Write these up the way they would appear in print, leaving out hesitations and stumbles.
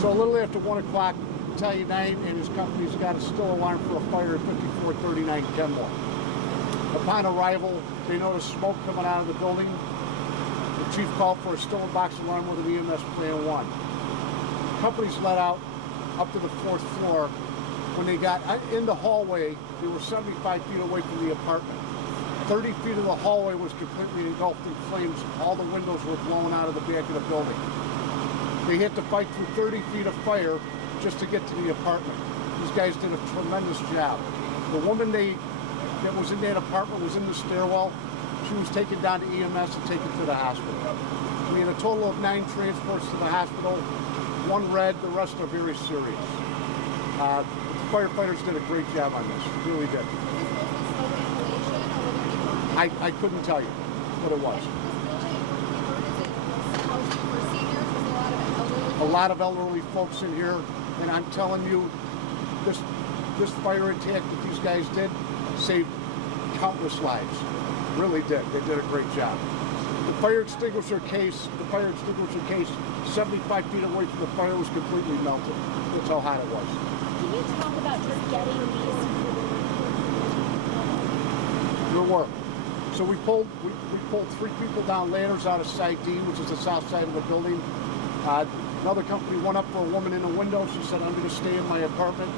So a little after 1 o'clock, Battalion 9 and his company's got a still alarm for a fire at 5439 Kenmore. Upon arrival, they noticed smoke coming out of the building. The chief called for a still box alarm with an EMS plan 1. The company's let out up to the 4th floor. When they got in the hallway, they were 75 feet away from the apartment. 30 feet of the hallway was completely engulfed in flames. All the windows were blown out of the back of the building. They had to fight through 30 feet of fire just to get to the apartment. These guys did a tremendous job. The woman that was in that apartment was in the stairwell. She was taken down to EMS and taken to the hospital. We had a total of 9 transports to the hospital. 1 red, the rest are very serious. The firefighters did a great job on this, really did. I couldn't tell you what it was. A lot of elderly folks in here, and I'm telling you, this fire attack that these guys did saved countless lives. Really did. They did a great job. The fire extinguisher case, 75 feet away from the fire was completely melted. That's how hot it was. Can you talk about just getting these? There were. So we pulled 3 people down ladders out of side D, which is the south side of the building. Another company went up for a woman in the window. She said, "I'm going to stay in my apartment."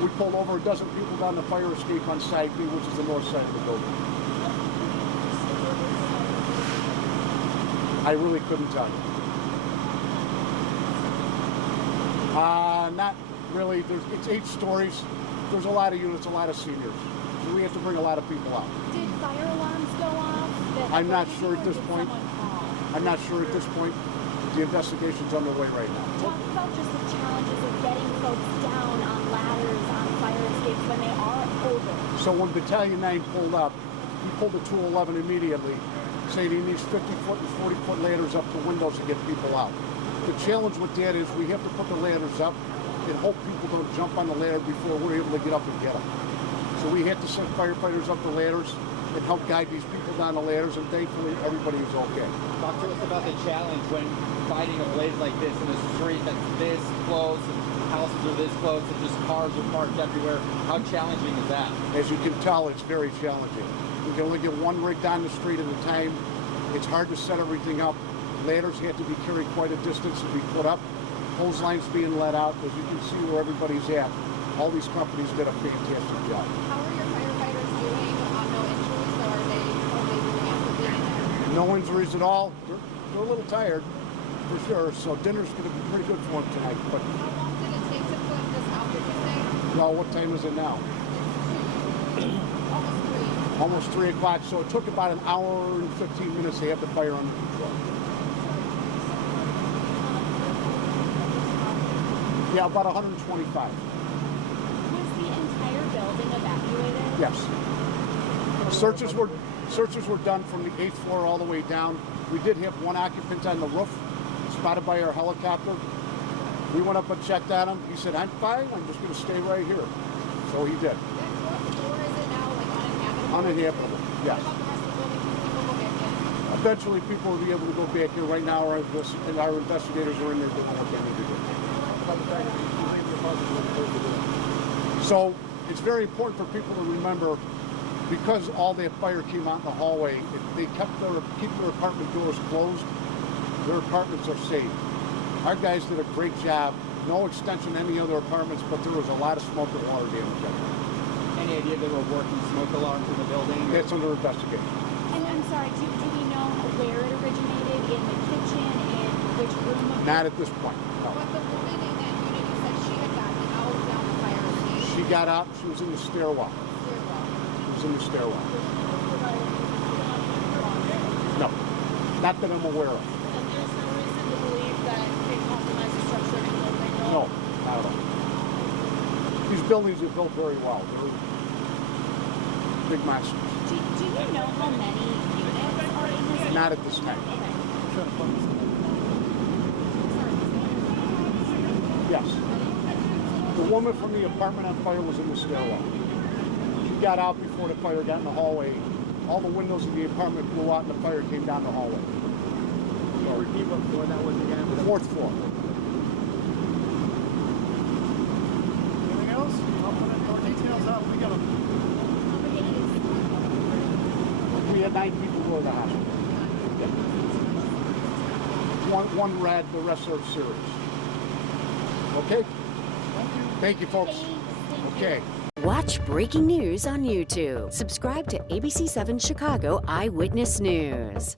We pulled over a dozen people down the fire escape on side B, which is the north side of the building. I really couldn't tell you. Not really. It's 8 stories. There's a lot of units, a lot of seniors. So we have to bring a lot of people out. Did fire alarms go off? I'm not sure at this point. I'm not sure at this point. The investigation's underway right now. Talk about just the challenges of getting folks down on ladders, on fire escapes when they are over. So when Battalion 9 pulled up, he pulled the 211 immediately, saying he needs 50-foot and 40-foot ladders up to windows to get people out. The challenge with that is we have to put the ladders up and hope people don't jump on the ladder before we're able to get up and get them. So we had to send firefighters up the ladders and help guide these people down the ladders, and thankfully everybody is okay. Talk to us about the challenge when fighting a blaze like this in a street that's this close, and houses are this close, and just cars are parked everywhere. How challenging is that? As you can tell, it's very challenging. We can only get 1 rig down the street at a time. It's hard to set everything up. Ladders have to be carried quite a distance to be put up. Hose lines being let out. As you can see where everybody's at, all these companies did a fantastic job. How are your firefighters doing? No injuries, or are they doing after being in there? No injuries at all. They're a little tired, for sure. So dinner's going to be pretty good for them tonight. But how long did it take to put this out? Did you say? well, what time is it now? Almost 3 o'clock. So it took about an hour and 15 minutes to have the fire under control. Yeah, about 125. Was the entire building evacuated? Yes. Searches were done from the 8th floor all the way down. We did have 1 occupant on the roof, spotted by our helicopter. We went up and checked on him. He said, "I'm fine. I'm just going to stay right here." So he did. What floor is it now? Like uninhabitable? Uninhabitable. Yes. What about the rest of the building? Can people go back in? Eventually, people will be able to go back here. Right now, our investigators are in there doing what they need to do. So it's very important for people to remember, because all that fire came out in the hallway, if they keep their apartment doors closed, their apartments are safe. Our guys did a great job. No extension to any other apartments, but there was a lot of smoke and water damage up there. Any idea they were working smoke alarms in the building? That's under investigation. And I'm sorry, do we know where it originated? In the kitchen? In which room? Not at this point, no. But the woman in that unit, you said she had gotten out down the fire escape. She got out. She was in the stairwell. Stairwell. She was in the stairwell. No, not that I'm aware of. And there's no reason to believe that they compromised the structure of the building? No, not at all. These buildings are built very well. They're big monsters. Do you know how many units are in this? Not at this time. Yes. The woman from the apartment on fire was in the stairwell. She got out before the fire got in the hallway. All the windows of the apartment blew out and the fire came down the hallway. Can you repeat what floor that was again? The 4th floor. had 9 people go to the hospital. One red, the rest are serious. Okay? Thank you, folks. Okay. Watch breaking news on YouTube. Subscribe to ABC7 Chicago Eyewitness News.